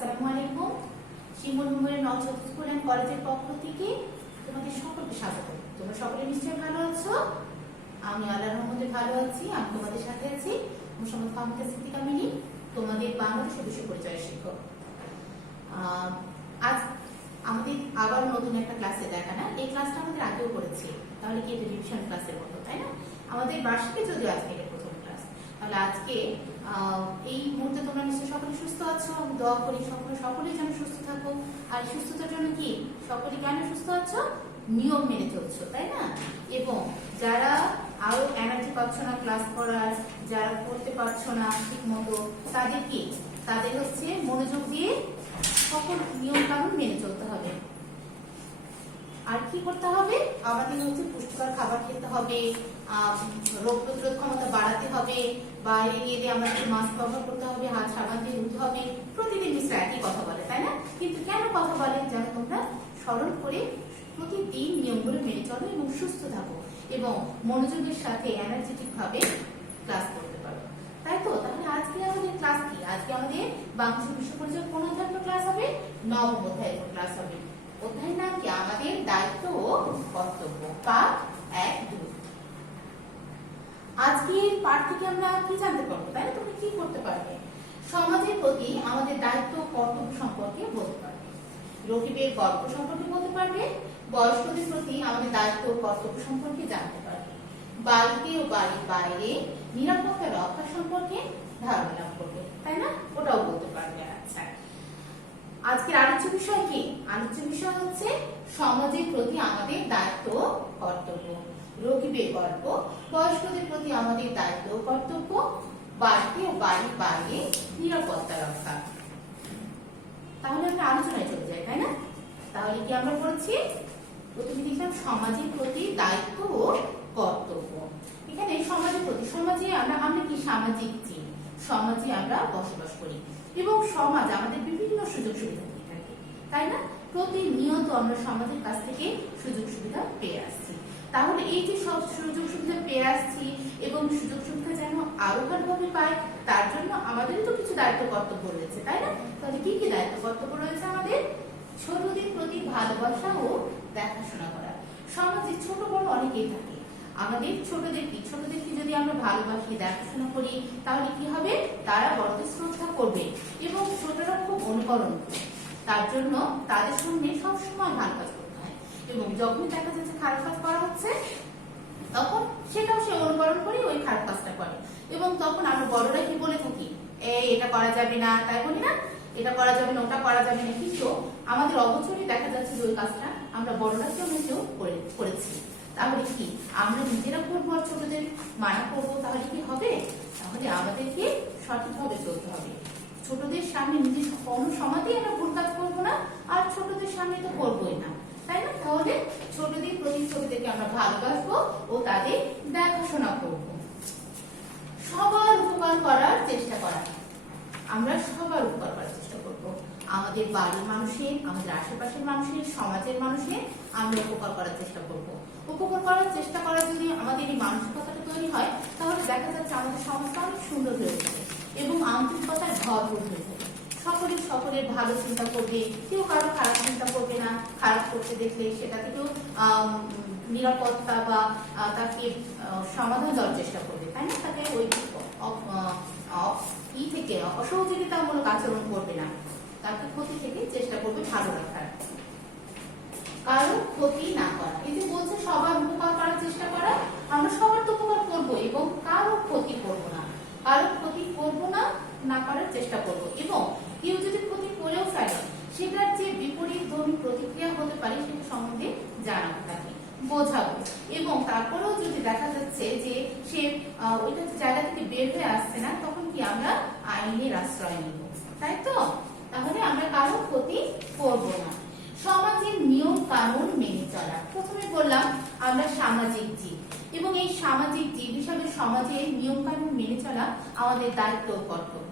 আসসালামু আলাইকুম। শিমুল Memorial Naushad school and কলেজের পক্ষ থেকে তোমাদের সকলকে স্বাগত। তোমরা সকলে নিশ্চয়ই ভালো আছো। আমি আল্লাহর রহমতে ভালো আছি। আমি তোমাদের সাথে আছি মোহাম্মদ ফাহমিদা সিদ্দিকা মিনি, তোমাদের বাংলাদেশের বিষয় পরিচয়ের শিক্ষক। আজ আমাদের আবার নতুন একটা ক্লাসে দেখা না, এই ক্লাসটা আমাদের আগেও করেছি, তাহলে কি এটা রিভিশন ক্লাসের মতো, তাই না? আমাদের বার্ষিকে যদিও আজকে এটা প্রথম ক্লাস, তাহলে আজকে এই মুহূর্তে তোমরা নিশ্চয়ই সকলে সুস্থ আছো। আমি দোয়া করি সকলেই যেন সুস্থ থাকো। আর সুস্থতার জন্য কি সকলে কেন সুস্থ আছো? নিয়ম মেনে চলছো, তাই না? এবং যারা আরো এনার্জি পাচ্ছ না ক্লাস করার, যারা করতে পারছো না ঠিক মতো, তাদের কি তাদের হচ্ছে মনোযোগ দিয়ে সকল নিয়ম কানুন মেনে চলতে হবে। আর কি করতে হবে? আমাদের হচ্ছে পুষ্টিকর খাবার খেতে হবে, রোগ প্রতিরোধ ক্ষমতা বাড়াতে হবে, বাইরে গেলে আমাদের মাস্ক ব্যবহার করতে হবে, হাত সাবান দিয়ে ধুতে হবে। প্রতিদিন মিশ্রা একই কথা বলে, তাই না? কিন্তু কেন কথা বলে যেন তোমরা স্মরণ করে প্রতিদিন নিয়মগুলো মেনে চলো এবং সুস্থ থাকো এবং মনোযোগের সাথে এনার্জেটিক ভাবে ক্লাস করতে পারো, তাই তো? তাহলে আজকে আমাদের ক্লাস কি? আজকে আমাদের বাংলাদেশের বিষয় পরিচয় কোন অধ্যায়ের ক্লাস হবে? নবম অধ্যায়ের ক্লাস হবে। অধ্যায়ের নাম কি? আমাদের দায়িত্ব ও কর্তব্য, পাঠ 1-2। আজকের পাঠ থেকে আমরা কি জানতে পারবো, তাই না? তুমি কি করতে পারবে? সমাজের প্রতি আমাদের দায়িত্ব ও কর্তব্য সম্পর্কে বলতে পারবে, রকিবের গল্প সম্পর্কে বলতে পারবে, বয়স্কদের প্রতি আমাদের দায়িত্ব ও কর্তব্য সম্পর্কে জানতে পারবে, বাড়িতে ও বাড়ির বাইরে নিরাপত্তা রক্ষা সম্পর্কে ধারণা লাভ করবে, তাই না? ওটাও বলতে পারবে। আচ্ছা, আজকের আলোচ্য বিষয় কি? আলোচ্য বিষয় হচ্ছে সমাজের প্রতি আমাদের দায়িত্ব ও কর্তব্য, রকিবের গল্প, বয়স্কদের প্রতি আমাদের দায়িত্ব ও কর্তব্য, বাড়িতে ও বাড়ির বাইরে নিরাপত্তা রক্ষা। তাহলে আমরা আলোচনায় চলে যাই, তাই না? তাহলে কি আমরা বলছি? প্রথমে দেখলাম সমাজের প্রতি দায়িত্ব ও কর্তব্য। এখানে সমাজের প্রতি, সমাজে আমরা কি সামাজিক জীব, সমাজে আমরা বসবাস করি এবং সমাজ আমাদের বিভিন্ন সুযোগ সুবিধা দিয়ে থাকে, তাই না? প্রতিনিয়ত আমরা সমাজের কাছ থেকে সুযোগ সুবিধা পেয়ে আসছি। তাহলে এই যে সব সুযোগ সুবিধা পেয়ে আসছি এবং সুযোগ সুবিধা যেন আরো ভালোভাবে পাই, তার জন্য আমাদের তো কিছু দায়িত্ব কর্তব্য রয়েছে, তাই না? তাহলে কি কি দায়িত্ব কর্তব্য রয়েছে আমাদের? ছোটদের প্রতি ভালোবাসা ও দেখাশোনা করা। সমাজে ছোট বড় অনেকেই থাকে, আমাদের ছোটদেরকে যদি আমরা ভালোবাসি, দেখাশোনা করি, তাহলে কি হবে? তারা বড়দের শ্রদ্ধা করবে এবং ছোটরা খুব অনুকরণ করবে। তার জন্য তাদের সামনে সবসময় ভালো কাজ করতে হয় এবং যখন দেখা যাচ্ছে খারাপ কাজ করা হচ্ছে, তখন সেটাও সে অনুকরণ করে ওই খারাপ কাজটা করে। এবং তখন আমরা বড়রা কি বলে থাকি? এটা করা যাবে না, তাই বলি না? এটা করা যাবে না, ওটা করা যাবে না। কিন্তু আমাদের অবচরে দেখা যাচ্ছে যে ওই কাজটা আমরা বড়রা কেউ করেছি। তাহলে কি আমরা নিজেরা করবো আর ছোটদের মানা করবো? তাহলে কি হবে? তাহলে আমাদেরকে সঠিকভাবে চলতে হবে। ছোটদের সামনে নিজের কোনো সমাজেই আমরা ভুল কাজ করবো না, আর ছোটদের সামনে তো করবোই না, তাই না? তাহলে ছোটদের প্রতি ছোটদেরকে আমরা ভালোবাসবো ও তাদের দেখাশোনা করবো। সবার উপকার করার চেষ্টা করা, আমরা সবার উপকার করার চেষ্টা করব। আমাদের বাড়ির মানুষের, আমাদের আশেপাশের মানুষের, সমাজের মানুষের আমরা উপকার করার চেষ্টা করব। উপকার করার চেষ্টা করা যদি আমাদের এই মানসিকতাটা তৈরি হয়, তাহলে দেখা যাচ্ছে আমাদের সমাজটা অনেক সুন্দর হয়ে যাবে এবং আন্তরিকতায় ভরপুর হয়ে যাবে। সকলের ভালো চিন্তা করবে, কেউ কারো খারাপ চিন্তা করবে না। খারাপ করতে দেখলে সেটা থেকেও নিরাপত্তা বা তাকে সমাধান দেওয়ার চেষ্টা করবে, তাই না? তাকে ওই থেকে অসহযোগিতামূলক আচরণ করবে না, তাকে ক্ষতি থেকে চেষ্টা করবে ভালো রাখার, কারো ক্ষতি না করা। এই যে বলছে সবার উপকার করার চেষ্টা করা, আমরা সবার তো উপকার করবো এবং কারো ক্ষতি করবো না, না করার চেষ্টা করবো। এবং কেউ যদি ক্ষতি করেও ফেলে, সেটার যে বিপরীত ধর্মী প্রতিক্রিয়া হতে পারে সেটা সম্বন্ধে জানাবো, তাকে বোঝাবো। এবং তারপরেও যদি দেখা যাচ্ছে যে সে ওইটা জায়গা থেকে বের হয়ে আসছে না, তখন কি আমরা আইনের আশ্রয় নিব, তাই তো? তাহলে আমরা কারো ক্ষতি করব না। সমাজের নিয়ম কানুন মেনে চলা। প্রথমে বললাম আমরা সামাজিক জীব এবং এই সামাজিক জীব হিসাবে সমাজের নিয়ম কানুন মেনে চলা আমাদের দায়িত্ব ও কর্তব্য।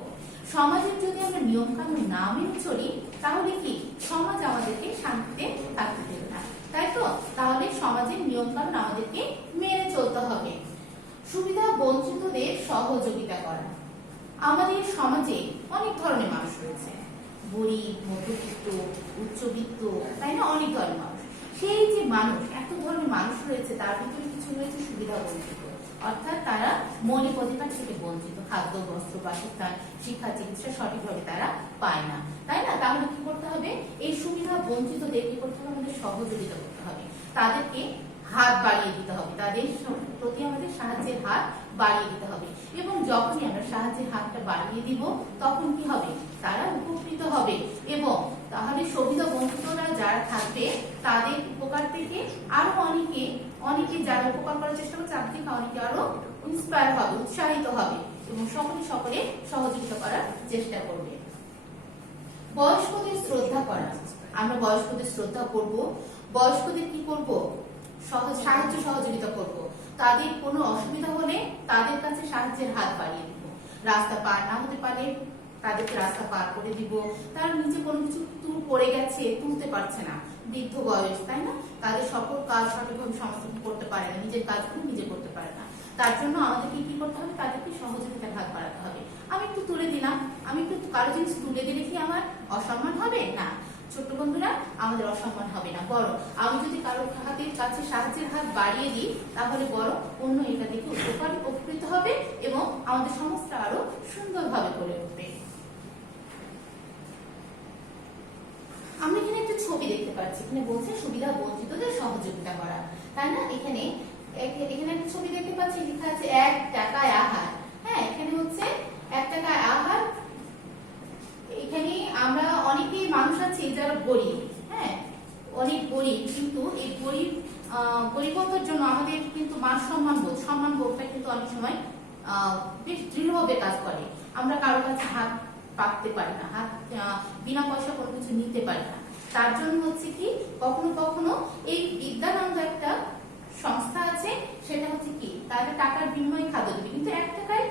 সমাজের যদি আমরা নিয়ম কানুন না মেনে চলি, তাহলে কি সমাজ আমাদেরকে শান্তিতে থাকতে দেবে না, তাই তো? তাহলে সমাজের নিয়ম কানুন আমাদেরকে মেনে চলতে হবে। সুবিধা বঞ্চিতদের সহযোগিতা করা। আমাদের সমাজে অনেক ধরনের মানুষ রয়েছে গরিব, মধ্যবিত্ত, উচ্চবিত্ত, তাই না, অনেক ধরনের মানুষ। সেই যে মানুষ, এত ধরনের মানুষ রয়েছে, তার ভিতরে কিছু রয়েছে সুবিধা বঞ্চিত, অর্থাৎ তারা মৌলিক অধিকার থেকে বঞ্চিত। খাদ্য, বস্ত্র, বাসস্থান, শিক্ষা, চিকিৎসা সঠিকভাবে তারা পায় না, তাই না। তাহলে কি করতে হবে? এই সুবিধা বঞ্চিতদের কি করতে হবে? আমাদের সহযোগিতা করতে হবে, তাদেরকে হাত বাড়িয়ে দিতে হবে, তাদের প্রতি আমাদের সাহায্যের হাত বাড়িয়ে দিতে হবে। এবং যখনই আমরা সাহায্যের হাতটা বাড়িয়ে দিব, তখন কি হবে? তারা উপকৃত হবে। এবং তাহলে সুবিধা বঞ্চিতরা যারা থাকবে, তাদের উপকার থেকে আরো অনেকে যারা উপকার করার চেষ্টা করছে, তার থেকে অনেকে আরো ইন্সপায়ার হবে, উৎসাহিত হবে এবং সকলে সহযোগিতা করার চেষ্টা করবে। বয়স্কদের শ্রদ্ধা করা। আমরা বয়স্কদের শ্রদ্ধা করব, বয়স্কদের কি করব? সাহায্য সহযোগিতা করব। তাদের কোনো অসুবিধা হলে তাদের কাছে সাহায্যের হাত বাড়িয়ে দিব। রাস্তা পার না হতে পারে, তাদেরকে রাস্তা পার করে দিব। তারা নিজে কোনো কিছু পড়ে গেছে, তুলতে পারছে না, বৃদ্ধ বয়স, তাই না, তাদের সকল কাজ সঠিকভাবে সমর্থন করতে পারে না, নিজের কাজগুলো নিজে করতে পারে না। তার জন্য আমাদেরকে কি করতে হবে? তাদেরকে সহযোগিতার হাত বাড়াতে হবে। আমি একটু তুলে দিলাম, আমি একটু কারো জিনিস তুলে দিলে কি আমার অসম্মান হবে? না ছোট্ট বন্ধুরা, আমাদের অসম্মান হবে না, বরং আমি যদি কারো হাতের কাছে সাহায্যের হাত বাড়িয়ে দিই, তাহলে বরং অন্য এটা থেকে উপকৃত হবে এবং আমাদের সমাজটা আরো সুন্দরভাবে গড়ে উঠবে। আমরা এখানে একটা ছবি দেখতে পাচ্ছি, এখানে বলছে সুবিধা বঞ্চিতদের সহযোগিতা করা, তাই না। এখানে একটা ছবি দেখতে পাচ্ছি, লেখা আছে 1 টাকায় আহার। হ্যাঁ, এখানে হচ্ছে 1 টাকায় আহার। এখানে আমরা অনেকেই মানুষ আছে যারা গরিব, হ্যাঁ, অনেক গরিব, কিন্তু এই গরিবতার জন্য আমাদের কিন্তু সম্মান বোধটা কিন্তু অনেক সময় বেশ দৃঢ়ভাবে কাজ করে। আমরা কারো কাছে হাত পাততে পারি না, বিনা পয়সা কোনো কিছু নিতে পারি না। তার জন্য হচ্ছে কি, কখনো কখনো এই বিদ্যানন্দ একটা সংস্থা আছে, সেটা হচ্ছে কি, তাদের টাকার বিনিময়ে খাদ্য দেবে, কিন্তু 1 টাকায়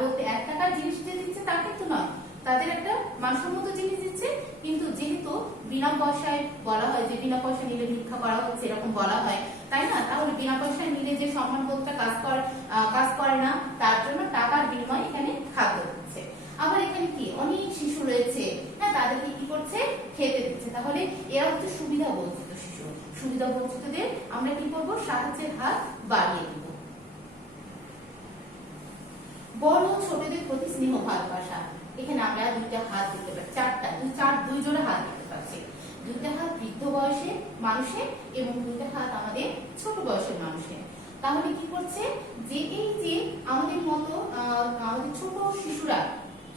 বলতে 1 টাকার জিনিস যে দিচ্ছে তা কিন্তু নয়, তাদের একটা মানসম্মত জিনিস দিচ্ছে। কিন্তু যেহেতু বিনা পয়সায় বলা হয় যে বিনা পয়সা নিলে ভিক্ষা করা হচ্ছে, এরকম বলা হয়, তাই না। তাহলে বিনা পয়সায় নিলে যে সম্মানবোধটা কাজ করে না, তার জন্য টাকার বিনিময়ে এখানে খাদ্য দিচ্ছে। আবার এখানে কি অনেক শিশু রয়েছে, হ্যাঁ, তাদেরকে কি করছে? খেতে দিচ্ছে। তাহলে এরা হচ্ছে সুবিধা বঞ্চিত শিশু। সুবিধা বঞ্চিতদের আমরা কি করব? সাহায্যের হাত বাড়িয়ে দিব। বড় ও ছোটদের প্রতি স্নেহ ভালোবাসা। এখানে আমরা 2টা হাত দেখতে পাচ্ছি, 2 জোড়া হাত দেখতে পাচ্ছি। 2টা হাত বৃদ্ধ বয়সে মানুষের এবং 2টা হাত আমাদের ছোট বয়সের মানুষের। তাহলে কি করছে? যে এই যে আমাদের মতো আমাদের ছোট শিশুরা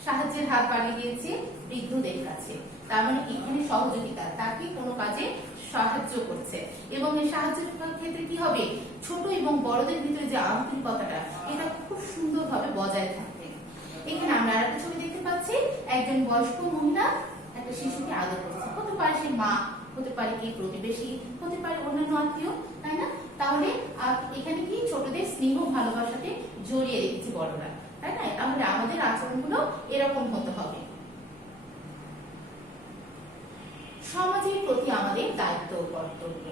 সাহায্যের হাত বাড়িয়ে দিয়েছে বৃদ্ধদের কাছে, তার মানে এখানে সহযোগিতা, তাকে কোনো কাজে সাহায্য করছে। এবং এই সাহায্যের ক্ষেত্রে কি হবে? ছোট এবং বড়দের ভিতরে যে আন্তরিকতাটা, এটা খুব সুন্দরভাবে বজায় থাকবে। এখানে আমরা আরেকটা ছবি দেখতে পাচ্ছি, একজন বয়স্ক মহিলা একটা শিশুকে আদর করছে। হতে পারে সে মা, হতে পারে কি প্রতিবেশী, হতে পারে অন্যান্য আত্মীয়, তাই না। তাহলে এখানে কি ছোটদের স্নেহ ভালোবাসাতে জড়িয়ে রেখেছে বড়রা, তাই না। তাহলে আমাদের আচরণগুলো এরকম হতে হবে। সমাজের প্রতি আমাদের দায়িত্ব ও কর্তব্য।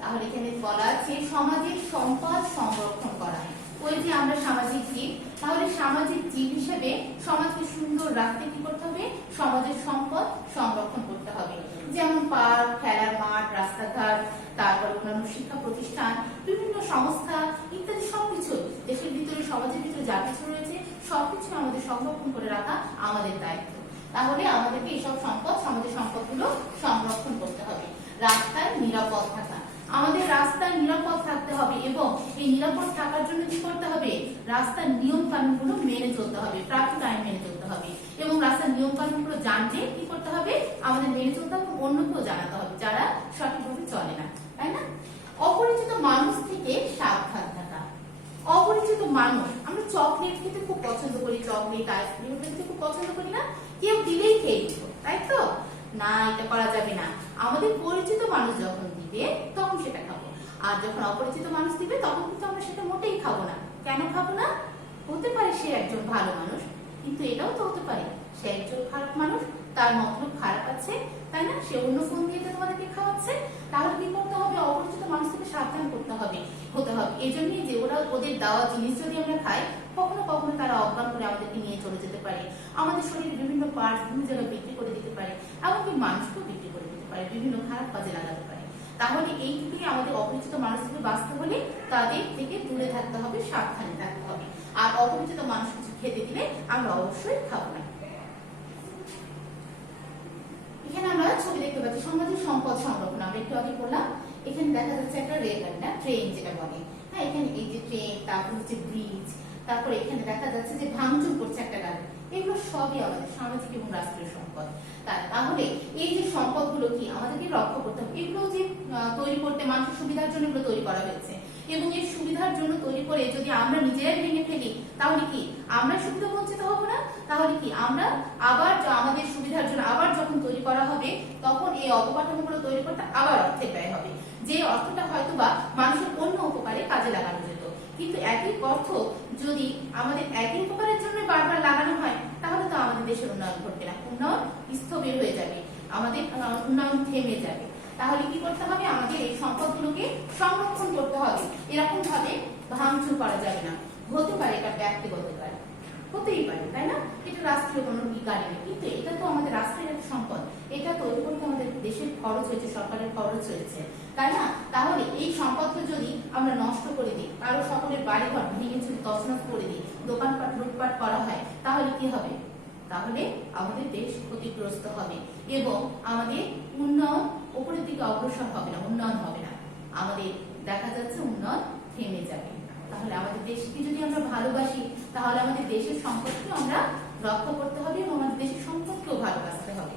তাহলে এখানে বলা আছে সমাজের সম্পদ সংরক্ষণ করা। ওই যে আমরা সামাজিক জীব, তাহলে সামাজিক জীব হিসেবে সমাজকে সুন্দর রাখতে কি করতে হবে? সমাজের সম্পদ সংরক্ষণ করতে হবে। যেমন পার্ক, খেলার মাঠ, রাস্তাঘাট, তারপর অন্যান্য শিক্ষা প্রতিষ্ঠান, বিভিন্ন সংস্থা ইত্যাদি সবকিছু দেশের ভিতরে, সমাজের ভিতরে যা কিছু রয়েছে সবকিছু আমাদের সংরক্ষণ করে রাখা আমাদের দায়িত্ব। তাহলে আমাদেরকে এইসব সমাজের সম্পদগুলো সংরক্ষণ করতে হবে। রাস্তায় নিরাপদ থাকা, আমাদের রাস্তায় নিরাপদ থাকতে হবে এবং এই নিরাপদ থাকার জন্য কি করতে হবে? রাস্তার নিয়ম কানুনগুলো মেনে চলতে হবে, ট্রাফিক আইন মেনে চলতে হবে এবং রাস্তার নিয়ম কানুনগুলো জানতে কি করতে হবে? আমাদের মেনে চলতে হবে, অন্যকেও জানাতে হবে যারা সঠিকভাবে চলে না, তাই না। অপরিচিত মানুষ থেকে সাবধান থাকা। অপরিচিত মানুষ, আমরা চকলেট খেতে খুব পছন্দ করি, চকলেট আইসক্রিম খেতে খুব পছন্দ করি না, কেউ দিলেই খেয়ে নিব, তাই তো না, এটা করা যাবে না। আমাদের পরিচিত মানুষ যখন দিবে তখন সেটা খাবো, আর যখন অপরিচিত মানুষ দিবে তখন কিন্তু আমরা সেটা মোটেই খাবো না। কেন খাবো না? হতে পারে সে একজন ভালো মানুষ, কিন্তু এটাও তো হতে পারে সে একজন খারাপ মানুষ, তার মতলব খারাপ আছে, তাই না, সে অন্য ফোন দিয়ে তোমাদেরকে খাওয়াচ্ছে। তাহলে কি করতে হবে? অপরিচিত মানুষ থেকে সাবধান হতে হবে। এই জন্যই যে ওদের দেওয়া জিনিস যদি আমরা খাই, কখনো কখনো তারা অজ্ঞান করে আমাদেরকে নিয়ে চলে যেতে পারে, আমাদের শরীরের বিভিন্ন পার্টস বিভিন্ন জায়গায় বিক্রি করে দিতে পারে, এমনকি মানুষকেও বিক্রি করে দিতে পারে, বিভিন্ন খারাপ কাজে লাগাতে পারে। তাহলে এইটুকুই আমাদের অপরিচিত মানুষ থেকে বাঁচতে হলে তাদের থেকে দূরে থাকতে হবে, সাবধানে থাকতে হবে। আর অপরিচিত মানুষ কিছু খেতে দিলে আমরা অবশ্যই খাবো না। এখানে আমরা ছবি দেখতে পাচ্ছি সামাজিক সম্পদ সংরক্ষণ, আমরা একটু আগে বললাম। এখানে দেখা যাচ্ছে একটা রেল লাইন, ট্রেন যেটা বলে, হ্যাঁ এখানে এই যে ট্রেন, তারপর হচ্ছে ব্রিজ, তারপরে এখানে দেখা যাচ্ছে যে ভাঙচুর করছে একটা গাড়ি, এগুলো সবই আমাদের সামাজিক এবং রাষ্ট্রীয় সম্পদ। তাহলে এই যে সম্পদগুলো কি আমাদেরকে রক্ষা করতে হবে। এগুলো যে তৈরি করতে মানুষের সুবিধার জন্য এগুলো তৈরি করা হয়েছে, এবং এই সুবিধার জন্য তৈরি করে যদি আমরা নিজেরাই ভেঙে ফেলি তাহলে কি আমরা সুবিধা বঞ্চিত হব না? তাহলে কি আমরা আবার আমাদের সুবিধার জন্য আবার যখন তৈরি করা হবে তখন এই অবকাঠামোগুলো তৈরি করতে আবার অর্থের ব্যয় হবে, যে অর্থটা হয়তো বা মানুষের অন্য উপকারে কাজে লাগানো যেত। কিন্তু একই অর্থ যদি আমাদের একই উপকারের জন্য বারবার লাগানো হয় তাহলে তো আমাদের দেশের উন্নয়ন ঘটবে না, উন্নয়ন স্থবির হয়ে যাবে, আমাদের উন্নয়ন থেমে যাবে। তাহলে কি করতে হবে? আমাদের এই সম্পদগুলোকে সংরক্ষণ করতে হবে। এরকম ভাবে ভাঙচুর করা যাবে না। হতে পারে এটা ব্যক্তিগত গাড়ি, হতেই পারে, তাই না? এটা রাষ্ট্রীয় কোনো গাড়ি নেই, কিন্তু এটা তো আমাদের রাষ্ট্রের একটা সম্পদ, এটা তৈরি করতে আমাদের দেশের খরচ হয়েছে, সরকারের খরচ হয়েছে, তাই না? তাহলে এই সম্পদকে যদি আমরা নষ্ট করে দিই, কারো সকলের বাড়িঘর ভেঙে চুরি তছনছ করে দিই, দোকানপাট লুটপাট করা হয়, তাহলে কি হবে? তাহলে আমাদের দেশ ক্ষতিগ্রস্ত হবে এবং আমাদের উন্নয়ন উপরের দিকে অগ্রসর হবে না, উন্নয়ন হবে না, আমাদের দেখা যাচ্ছে উন্নয়ন থেমে যাবে। তাহলে আমাদের দেশকে যদি আমরা ভালোবাসি তাহলে আমাদের দেশের সম্পদকে আমরা রক্ষা করতে হবে এবং আমাদের দেশের সম্পদকেও ভালোবাসতে হবে।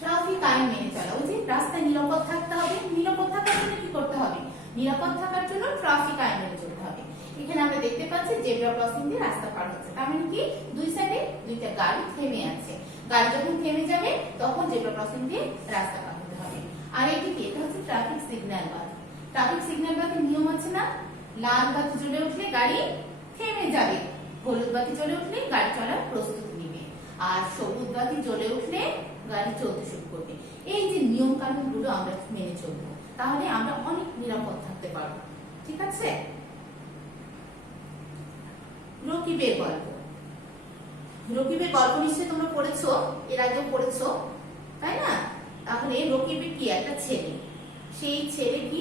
ট্রাফিক আইন মেনে চলা, ওই যে রাস্তায় নিরাপদ থাকতে হবে, নিরাপদ থাকার জন্য কি করতে হবে? নিরাপদ থাকার জন্য ট্রাফিক আইন মেনে চলতে হবে। এখানে আমরা দেখতে পাচ্ছি জেব্রা ক্রসিং দিয়ে রাস্তা পার হচ্ছে, তার মানে কি দুই সাইডে দুইটা গাড়ি থেমে আছে, গাড়ি যখন থেমে যাবে তখন জেব্রা ক্রসিং দিয়ে রাস্তা পার হতে হবে। আর এদিকে এটা হচ্ছে ট্রাফিক সিগন্যাল বাতি। ট্রাফিক সিগন্যাল বাতির নিয়ম আছে না? লাল বাতি জ্বলে উঠলে গাড়ি থেমে যাবে, হলুদ বাতি জ্বলে উঠলে গাড়ি চলার প্রস্তুতি নেবে, আর সবুজ বাতি জ্বলে উঠলে গাড়ি চলতে শুরু করবে। এই যে নিয়ম কানুন গুলো আমরা মেনে চলবো, তাহলে আমরা অনেক নিরাপদ থাকতে পারবো। ঠিক আছে? রকিবের গল্প, রকিবের গল্প নিশ্চয়ই তোমরা পড়েছো, এর আগেও পড়েছো, তাই না? তাহলে রকিবের কি একটা ছেলে, সেই ছেলে কি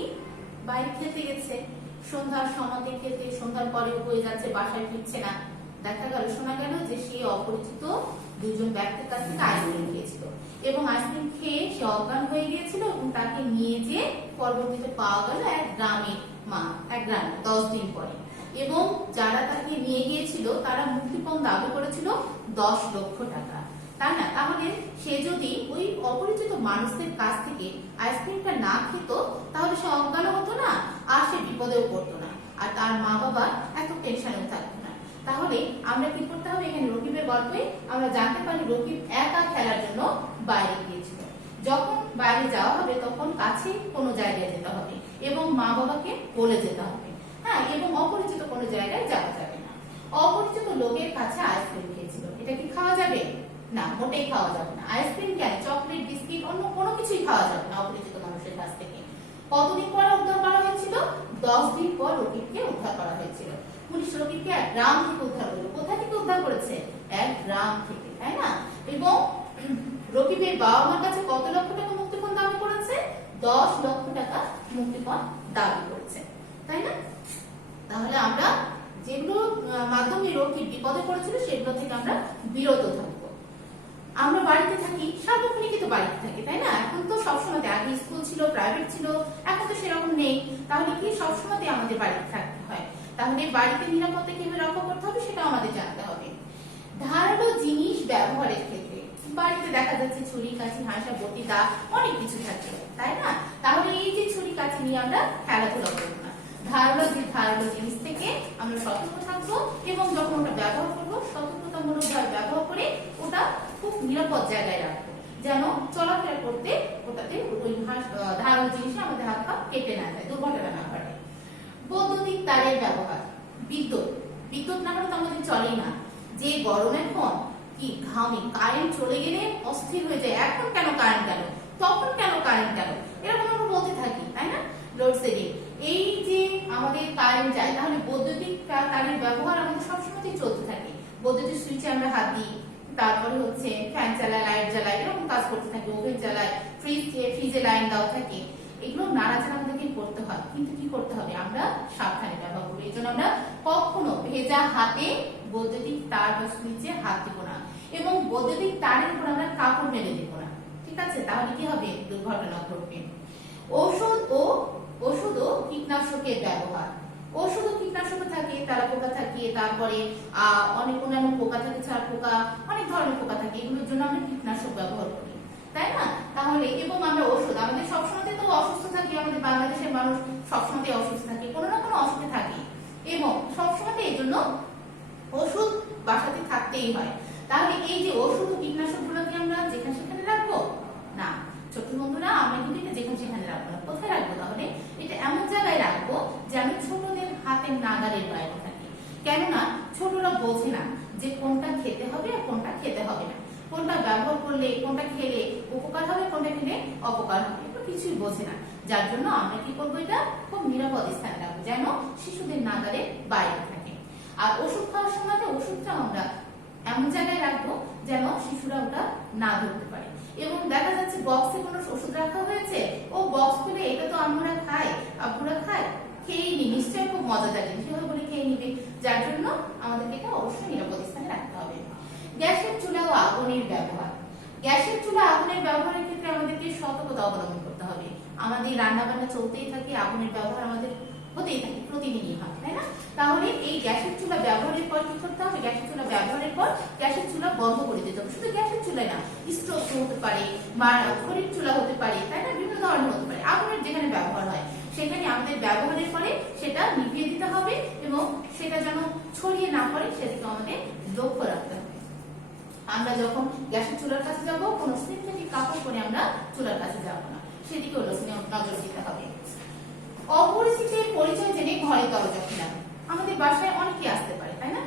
বাইরে খেলতে গেছে, সন্ধ্যার সময়তে খেলতে, সন্ধ্যার পরে হয়ে যাচ্ছে, বাসায় ফিরছে না, দেখা গেল শোনা গেল যে সেই অপরিচিত দুজন ব্যক্তির কাছ থেকে আইসক্রিম খেয়েছিল এবং আইসক্রিম খেয়ে সে অজ্ঞান হয়ে গিয়েছিল এবং তাকে নিয়ে যে পরবর্তীতে পাওয়া গেল এক গ্রামে, এক গ্রামে 10 দিন পরে, এবং যারা তাকে নিয়ে গিয়েছিল তারা মুক্তিপণ দাবি করেছিল 10 লক্ষ টাকা, তাই না? তাহলে সে যদি ওই অপরিচিত মানুষদের কাছ থেকে আইসক্রিমটা না খেত তাহলে সে অজ্ঞান হতো না, আর সে বিপদেও পড়তো না, আর তার মা বাবা এত টেনশনেও থাকতো না। তাহলে আমরা কি করতে হবে? এখানে রকিবের গল্পে আমরা জানতে পারি রকিব একা খেলার জন্য বাইরে গিয়েছিল। যখন বাইরে যাওয়া হবে তখন কাছে কোনো জায়গায় যেতে হবে এবং মা বাবাকে বলে যেতে হবে, হ্যাঁ, এবং অপরিচিত কোনো জায়গায় যাওয়া যাবে না। অপরিচিত লোকের কাছে আইসক্রিম খেয়েছিল, এটা কি খাওয়া যাবে? না, মোটেই খাওয়া যাবে না। আইসক্রিম কেন, চকলেট, বিস্কিট, অন্য কোনো কিছুই খাওয়া যাবে না অপরিচিত মানুষের কাছ থেকে। কতদিন পরে উদ্ধার করা হয়েছিল? 10 দিন পর রকিবকে উদ্ধার করা হয়েছিল। পুলিশ রকিবকে এক গ্রাম থেকে উদ্ধার করলো। কোথা থেকে উদ্ধার করেছে? এক গ্রাম থেকে, তাই না? এবং রকিবের বাবা মার কাছে কত লক্ষ টাকা মুক্তিপণ দাবি করেছে? 10 লক্ষ টাকা মুক্তিপণ দাবি করেছে, তাই না? তাহলে আমরা যেগুলো মাধ্যমে রকিব বিপদে পড়েছিল সেগুলো থেকে আমরা বিরত থাকবো। আমরা বাড়িতে থাকি, সার্বক্ষণিক তো বাড়িতে থাকি, তাই না? এখন তো সবসময়, আগে স্কুল ছিল, প্রাইভেট ছিল, এখন তো সেরকম নেই, তাহলে কি সবসময় আমাদের বাড়িতে থাকতে হয়। তাহলে বাড়িতে নিরাপত্তা কিভাবে রক্ষা করতে হবে সেটা আমাদের জানতে হবে। ধারালো জিনিস ব্যবহারের ক্ষেত্রে বাড়িতে দেখা যাচ্ছে ছুরি, কাঁচি, হাঁসা, বটি, দা, অনেক কিছু থাকে, তাই না? তাহলে এই যে ছুরি, কাঁচি নিয়ে আমরা খেলাধুলা করবো না। ধারালো জিনিস থেকে আমরা সতর্ক থাকবো এবং যখন ওটা ব্যবহার করবো সতর্কতামূলক ভাবে ব্যবহার করে ওটা খুব নিরাপদ জায়গায় রাখবো, যেন চলাফেরা করতে ওটাতে ওই ধারালো জিনিসে আমাদের হাত পা কেটে না যায়, দুর্ঘটনা না ঘটে। বৈদ্যুতিক তারের ব্যবহার, বিদ্যুৎ না হলে তো আমাদের চলেই না। যে গরম এখন, কি ঘামে, কারেন্ট চলে গেলে অস্থির হয়ে যায়, এখন কেন কারেন্ট গেল, তখন কেন কারেন্ট গেল, এরকম আমরা বলতে থাকি, তাই না? লোডশেডিং, এই যে আমাদের কারেন্ট যায়, তাহলে বৈদ্যুতিক তারের ব্যবহার আমাদের সবসময় চলতে থাকে। বৈদ্যুতিক সুইচে আমরা হাত দিই, তারপরে হচ্ছে ফ্যান চালায়, লাইট জ্বালায়, এরকম কাজ করতে থাকে, ওভেন চালায়, ফ্রিজে লাইন দেওয়া থাকে। এগুলো নাড়াচাড়া আমাদেরকে করতে হয়, কিন্তু কি করতে হবে, আমরা সাবধানে ব্যবহার করবো। এই জন্য আমরা কখনো ভেজা হাতে বৈদ্যুতিক তার বা সুইচে হাত দেবো না, এবং বৈদ্যুতিক তারের উপর আমরা কাপড় মেলে দেবো না, ঠিক আছে? তাহলে কি হবে, দুর্ঘটনা ঘটবে। ঔষধ ও কীটনাশকের ব্যবহার। ওষুধ ও কীটনাশক থাকে, তারা পোকা থাকে, তারপরে অনেক অন্যান্য পোকা থাকে, ছাড় পোকা, অনেক ধরনের পোকা থাকে, এগুলোর জন্য আমরা কীটনাশক ব্যবহার করি, তাই না? তাহলে এবং আমরা ওষুধ, আমাদের সবসময় তো অসুস্থ থাকি, আমাদের বাংলাদেশের মানুষ সবসময় অসুস্থ থাকে, কোনো না কোনো অসুখে থাকে, এবং সবসময় এই জন্য ওষুধ বাসাতে থাকতেই হয়। তাহলে এই যে ওষুধ ও কীটনাশক গুলোকে আমরা যেখানে সেখানে রাখবো না, ছোট বন্ধুরা, আমরা কিন্তু এটা যেখানে সেখানে রাখবো না। কোথায় রাখবো তাহলে? এটা এমন জায়গায় রাখবো যেন ছোটদের হাতের নাগালের বাইরে থাকে। কেননা ছোটরা বোঝে না যে কোনটা খেতে হবে আর কোনটা খেতে হবে না, কোনটা ব্যবহার করলে, কোনটা খেলে উপকার হবে, কোনটা খেলে অপকার হবে, এগুলো কিছুই বোঝে না। যার জন্য আমরা কি করবো, এটা খুব নিরাপদ স্থানে রাখবো যেন শিশুদের নাগালের বাইরে থাকে। আর ওষুধ খাওয়ার সময় ওষুধটা আমরা এমন জায়গায় রাখবো যেন শিশুরা ওটা না ধরতে পারে। এবং দেখা যাচ্ছে বক্সে কোনো ওষুধ রাখা হয়েছে, ও বক্স খুলে এটা তো আমরা খাই, আব্বুরা খায়, খেয়ে নি, নিশ্চয়ই খুব মজাদার জিনিস বলে খেয়ে নিবে। যার জন্য আমাদেরকে এটা অবশ্যই নিরাপদ স্থানে রাখতে হবে। গ্যাসের চুলা ও আগুনের ব্যবহার। গ্যাসের চুলা আগুনের ব্যবহারের ক্ষেত্রে আমাদেরকে সতর্কতা অবলম্বন করতে হবে। আমাদের রান্না বান্না চলতেই থাকে, আগুনের ব্যবহার আমাদের হতেই থাকে, প্রতিদিনই হয়, তাই না? তাহলে এই গ্যাসের চুলা ব্যবহারের পর কি করতে হবে, গ্যাসের চুলা ব্যবহারের পর গ্যাসের চুলা বন্ধ করে দিতে হবে। শুধু গ্যাসের চুলাই না, স্টোভ হতে পারে, খড়ির চুলা হতে পারে, তাই না? বিভিন্ন ধরনের হতে পারে, আগুনের যেখানে ব্যবহার হয় সেখানে আমাদের ব্যবহারের পরে সেটা নিভিয়ে দিতে হবে, এবং সেটা যেন ছড়িয়ে না পড়ে সেদিকে আমাদের লক্ষ্য রাখতে হবে। আমরা যখন গ্যাসের চুলার কাছে যাব, কোনো সিনথেটিক কাপড় পরে আমরা চুলার কাছে যাব না, সেদিকে নজর দিতে হবে। অপরিচিতের পরিচয় জেনে ঘরে দরজা খোলা। আমাদের বাসায় অনেকে আসতে পারে, তাই না?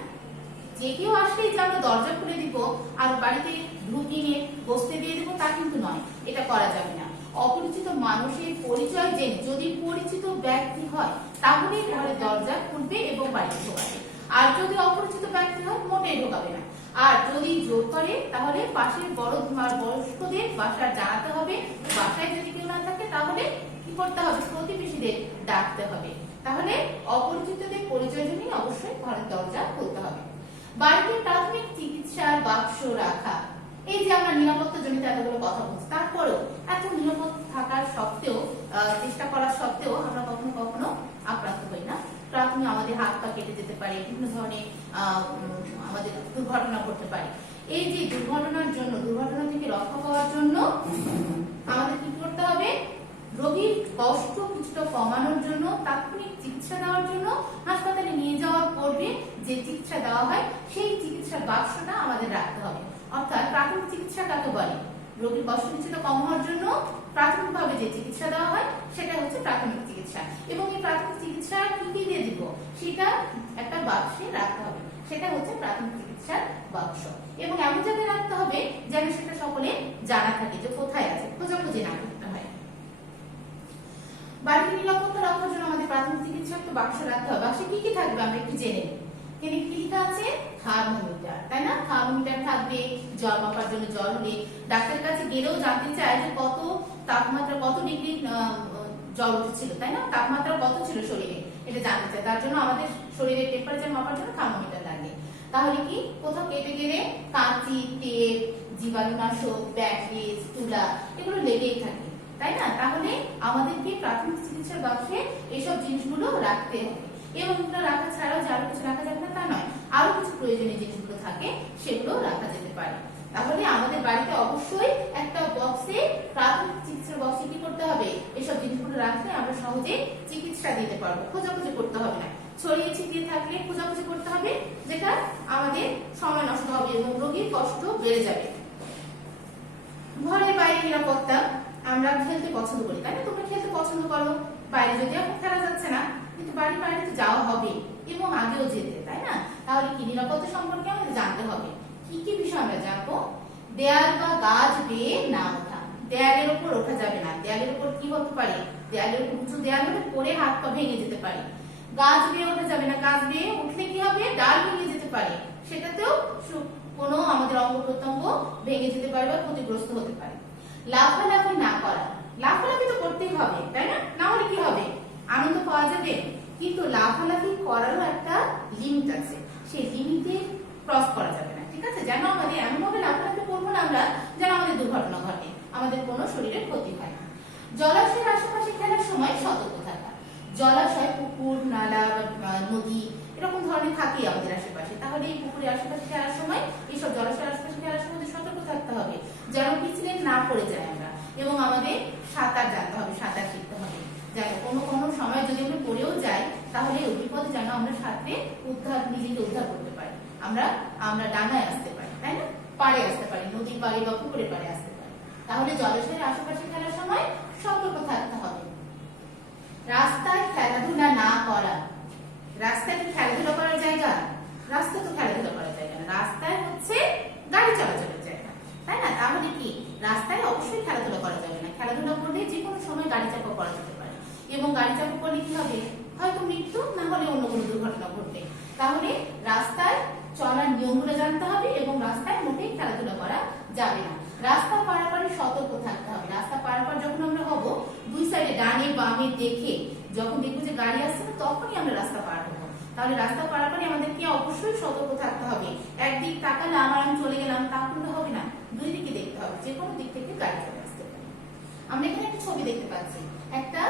যে কেউ আসলেই যে আমরা দরজা খুলে দিব আর বাড়িতে ঢুকিয়ে বসতে দিয়ে দেবো, তা কিন্তু নয়, এটা করা যাবে না। অপরিচিত মানুষের পরিচয় জেনে যদি পরিচিত ব্যক্তি হয় তাহলেই ঘরের দরজা খুলবে এবং বাড়িতে ঢোকাবে, আর যদি অপরিচিত ব্যক্তি হয় মোটেই ঢোকাবে না। আর যদি জোর করে তাহলে পাশের বয়স্কদের বাসায় জানাতে হবে। বাসায় যদি কেউ না থাকে তাহলে কি করতে হবে, প্রতিবেশীদের ডাকতে হবে। তাহলে অপরিচিতদের পরিচয় জেনে অবশ্যই ঘরের দরজা খুলতে হবে। বাড়িতে প্রাথমিক চিকিৎসার বাক্স রাখা। এই যে আমরা নিরাপত্তা জনিত এতগুলো কথা বলছি, তারপরেও এত নিরাপদ থাকার সত্ত্বেও, চেষ্টা করার সত্ত্বেও আমরা কখনো কখনো আক্রান্ত হই না। প্রাথমিক আমাদের হাত পা কেটে যেতে পারে, বিভিন্ন ধরনের আমাদের দুর্ঘটনা ঘটতে পারে। এই যে দুর্ঘটনা থেকে রক্ষা পাওয়ার জন্য আমাদের কি করতে হবে, রোগীর কষ্ট কিছুটা কমানোর জন্য, তাৎক্ষণিক চিকিৎসা দেওয়ার জন্য হাসপাতালে নিয়ে যাওয়ার পূর্বে যে চিকিৎসা দেওয়া হয় সেই চিকিৎসার বাক্সটা আমাদের রাখতে হবে। অর্থাৎ প্রাথমিক চিকিৎসা কাকে বলে, রোগীর কষ্ট কিছুটা কম হওয়ার জন্য প্রাথমিকভাবে যে চিকিৎসা দেওয়া হয় সেটা হচ্ছে প্রাথমিক চিকিৎসা। এবং এই প্রাথমিক চিকিৎসা কি কি দিয়ে দিব সেটা একটা বাক্সে রাখতে হবে, সেটা হচ্ছে প্রাথমিক চিকিৎসার বাক্স। এবং এমন জায়গায় রাখতে হবে যেন সেটা সকলে জানা থাকে যে কোথায় আছে, খোঁজাখুঁজি না করতে হয়। বাড়ির নিরাপত্তা রক্ষার জন্য আমাদের প্রাথমিক চিকিৎসার তো বাক্স রাখতে হবে। বাক্সে কি কি থাকবে আমরা একটু জেনে নিই। এখানে কি লেখা আছে, থার্মোমিটার, তাই না? থার্মোমিটার থাকবে, জ্বর মাপার জন্য জ্বর হলে ডাক্তারের কাছে গেলেও জানতে চায় যে কত তাপমাত্রা, কত ডিগ্রি জ্বর উঠেছিল, তাই না? তাপমাত্রা কত ছিল শরীরে, এটা জানতে চায়। তার জন্য আমাদের শরীরের টেম্পারেচার মাপার জন্য থার্মোমিটার লাগে। তাহলে কি কোথাও কেটে গেলে কাঁচি, টেপ, জীবাণুনাশক, ব্যান্ডেজ, তুলা এগুলো লেগেই থাকে, তাই না? তাহলে আমাদেরকে প্রাথমিক চিকিৎসার বাক্সে এইসব জিনিসগুলো রাখতে হবে। এবং এগুলো রাখা ছাড়াও যে আরো কিছু রাখা যাবে না তা নয়, আরো কিছু প্রয়োজনীয় জিনিসগুলো থাকে সেগুলো রাখা যেতে পারে। তাহলে আমাদের বাড়িতে অবশ্যই একটা বক্সে, প্রাথমিক চিকিৎসার বক্সে কি করতে হবে, এসব জিনিসগুলো রাখলে আমরা সহজে চিকিৎসা দিতে পারবো, খোঁজাখুঁজি করতে হবে না। ছড়িয়ে ছিটিয়ে থাকলে খোঁজাখুঁজি করতে হবে, যেটা আমাদের সময় নষ্ট হবে এবং রোগীর কষ্ট বেড়ে যাবে। ঘরের বাইরে নিরাপত্তা। আমরা খেলতে পছন্দ করি, তাই না? তোমরা খেলতে পছন্দ করো, বাইরে যদি এখন খেলা যাচ্ছে না, কিন্তু বাড়ির বাইরে তো যাওয়া হবে এবং আগেও যেতে, তাই না? তাহলে কি নিরাপত্তা সম্পর্কে আমাদের জানতে হবে। কি কি বিষয় আমরা জানবো, দেয়াল বা গাছ বেয়ে না ওঠা। দেয়ালের উপর ওঠা যাবে না, দেয়ালের উপর কি হতে পারে, দেয়ালের উঁচু দেয়াল হলে পড়ে হাত পা ভেঙে যেতে পারে। গাছ বেয়ে ওঠা যাবে না, গাছ বেয়ে উঠলে কি হবে, ডাল ভেঙে যেতে পারে, সেটাতেও কোনো আমাদের অঙ্গ প্রত্যঙ্গ ভেঙে যেতে পারে বা ক্ষতিগ্রস্ত হতে পারে। লাফালাফি না করা, লাফালাফি তো করতেই হবে তাই না, না হলে কি হবে, আনন্দ পাওয়া যাবে, কিন্তু লাফালাফি করারও একটা লিমিট আছে, সেই লিমিটে ক্রস করা যাবে না, ঠিক আছে। যেন আমাদের এমন ভাবে লাফালাফি করবো না আমরা যেন আমাদের দুর্ঘটনা ঘটে, আমাদের কোনো শরীরের ক্ষতি হয় না। জলাশয়ের আশেপাশে খেলার সময় সতর্ক থাকা, জলাশয়, পুকুর, নালা, নদী এরকম ধরনের থাকি আমাদের আশেপাশে, তাহলে এই পুকুরের আশেপাশে খেলার সময়, এইসব জলাশয়ের আশেপাশে খেলার সময় সতর্ক থাকতে হবে যেন পিছলে না পড়ে যায় আমরা, এবং আমাদের সাঁতার জানতে হবে, সাঁতার শিখতে হবে, যেন কোনো সময় যদি আমরা পড়েও যাই তাহলে ওই বিপদে যেন আমরা সাঁতরে নিজেকে উদ্ধার করতে পারি, আমরা ডাঙায় আসতে পারি তাই না, পাড়ে আসতে পারি, নদীর পাড়ে বা পুকুরের পাড়ে আসতে পারি। তাহলে জলাশয়ের আশেপাশে খেলার সময় সতর্ক থাকতে হবে। রাস্তায় খেলাধুলা না করা, রাস্তায় কি খেলাধুলা করার জায়গা, রাস্তা তো খেলাধুলা করার জায়গা না, রাস্তায় হচ্ছে গাড়ি চলাচলের জায়গা তাই না, তাহলে কি রাস্তায় অবশ্যই খেলাধুলা করা যাবে না, খেলাধুলা করলে যে কোনো সময় গাড়ি চাপা করা যেতে পারে, এবং গাড়ি চাপা করলে কি হবে, হয়তো মৃত্যু, না হলে অন্য কোনো দুর্ঘটনা ঘটবে। তাহলে রাস্তায় চলার নিয়মগুলো জানতে হবে এবং রাস্তায় মোটেই খেলাধুলা করা যাবে না। রাস্তা পারাপারে সতর্ক থাকতে হবে, রাস্তা পারাপার যখন আমরা হব দুই সাইডে ডানে বামে দেখে, যখন দেখবো যে গাড়ি আসছে না তখনই আমরা রাস্তা পার হবো, তাহলে রাস্তা পারাপারে আমাদেরকে অবশ্যই সতর্ক থাকতে হবে। একদিক তাকালে আমি চলে গেলাম তা করলে হবে না, দুই দিকে দেখতে হবে, যে কোনো দিক থেকে গাড়ি চলে আসতে পারে। আমরা এখানে একটা ছবি দেখতে পাচ্ছি, একটা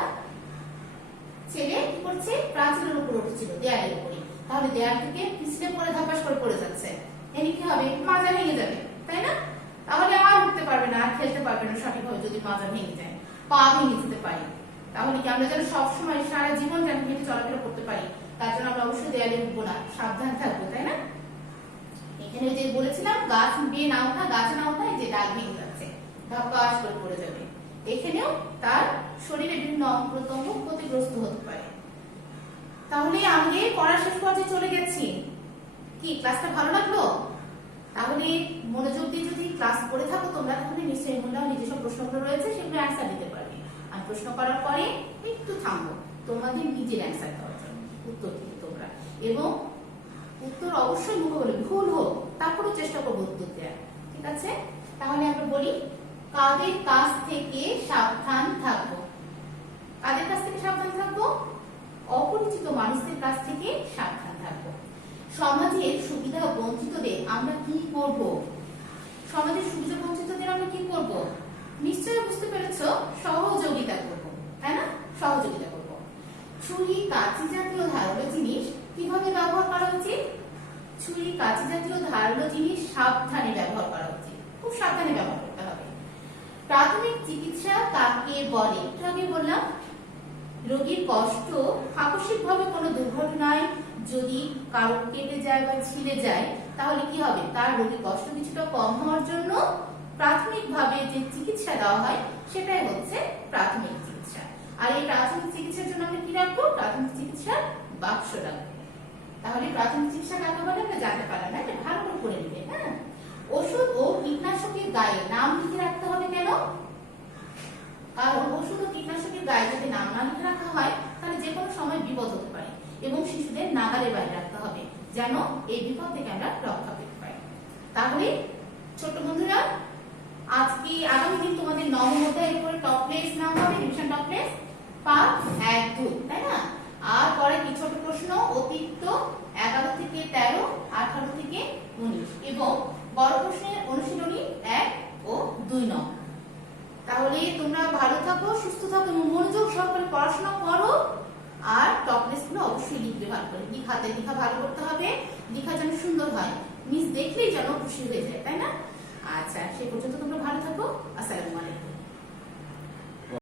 ছেলে কি করছে, প্রাচীরের উপর উঠছিল, দেয়ালের উপরে, তাহলে দেয়াল থেকে পিছলে পড়ে ধাপাস করে পড়ে যাচ্ছে, এনে কি হবে, মাজা ভেঙে যাবে তাই না, তাহলে আর উঠতে পারবে না, আর খেলতে পারবে না সঠিকভাবে, যদি মাজা ভেঙে যায়, পা ভেঙে যেতে পারে। তাহলে কি আমরা যেন সবসময় সারা জীবন যেন হেঁটে চলাফেরা করতে পারি, তার জন্য আমরা অবশ্যই দেয়ালে উঠবো না, সাবধান থাকবো তাই না। এখানে যে বলেছিলাম গাছ বেয়ে না ওঠা, গাছে না ওঠা, এই যে ডাল ভেঙে যাচ্ছে, ধাপাস করে পড়ে যাবে, এখানেও তার শরীরে বিভিন্ন অঙ্গ প্রত্যঙ্গ ক্ষতিগ্রস্ত হতে পারে। তাহলে আমাদের পড়া শেষ পর্যায়ে চলে গেছি, কি ক্লাসটা ভালো লাগলো? তাহলে মনোযোগ দিয়ে যদি ক্লাস করে থাকো তোমরা, তাহলে নিশ্চয়ই তোমরা নিজস্ব প্রশ্নগুলো রয়েছে সেগুলো অ্যান্সার দিতে পারবে। আর প্রশ্ন করার পরে একটু থামবো তোমাদের নিজের অ্যান্সার দেওয়ার জন্য, উত্তর দিতে তোমরা, এবং উত্তর অবশ্যই মুখে বলে, ভুল হোক তারপরেও চেষ্টা করবো উত্তর দেওয়ার, ঠিক আছে। তাহলে আমরা বলি, কাদের কাছ থেকে সাবধান থাকবো, কাদের কাছ থেকে সাবধান থাকবো, অপরিচিত মানুষদের কাছ থেকে সাবধান থাকবো। সমাজের সুবিধা বঞ্চিতদের আমরা কি করব, সমাজের সুবিধা বঞ্চিতদের আমরা কি করব, নিশ্চয়ই বুঝতে পেরেছো, সহযোগিতা করব তাই না, সহযোগিতা করব। ছুরি কাঁচি জাতীয় ধারালো জিনিস কিভাবে ব্যবহার করা উচিত, ছুরি কাঁচি জাতীয় ধারালো জিনিস সাবধানে ব্যবহার করা উচিত, খুব সাবধানে ব্যবহার করতে হবে। প্রাথমিক চিকিৎসা কাকে বলে, একটু আগে বললাম, রোগীর কষ্ট আকস্মিকভাবে কোনো দুর্ঘটনায় যদি কারো কেটে যায় বা ছিলে যায় তাহলে কি হবে, তার রোগীর কষ্ট কিছুটা কম হওয়ার জন্য প্রাথমিকভাবে যে চিকিৎসা দেওয়া হয় সেটাই হচ্ছে প্রাথমিক চিকিৎসা। আর এই প্রাথমিক চিকিৎসার জন্য আমরা কি রাখবো, প্রাথমিক চিকিৎসার বাক্স রাখবো। তাহলে প্রাথমিক চিকিৎসা কাকে বলে আমরা জানতে পারলাম না, এটা ভালো করে নিবে। হ্যাঁ, ওষুধ ও কীটনাশকের গায়ে নাম লিখে রাখতে হবে, কেন, কারণ ওষুধ ও কীটনাশকের গায়ে যদি নাম না লিখে রাখা হয় তাহলে যে কোনো সময় বিপদ হতে পারে, এবং শিশুদের নাগালের বাইরে রাখতে হবে যেন এই বিপদ থেকে আমরা রক্ষা পেতে পারি। তাহলে ছোট বন্ধুরা, আজকে আগামী দিন তোমাদের নবম অধ্যায়ের উপরে টপ প্লেস নাম হবে, রিভিশন টপ প্লেস পার্ট 1-2 তাই না। আর পরে কি ছোট প্রশ্ন, অতীত 11 থেকে 13, 18 থেকে 19, এবং বড় প্রশ্নের অনুশীলনী 1 ও 2 নং। তাহলে তোমরা ভালো থাকো, সুস্থ থাকো এবং মনোযোগ সহকারে পড়াশোনা করো। আর টপ লিস্ট গুলো অবশ্যই লিখবে ভালো করে, হাতে লেখা ভালো করতে হবে, লেখা যেন সুন্দর হয়, মিস দেখলেই যেন খুশি হয়ে যায় তাই না। আচ্ছা, সেই পর্যন্ত তোমরা ভালো থাকো, আসসালামু আলাইকুম।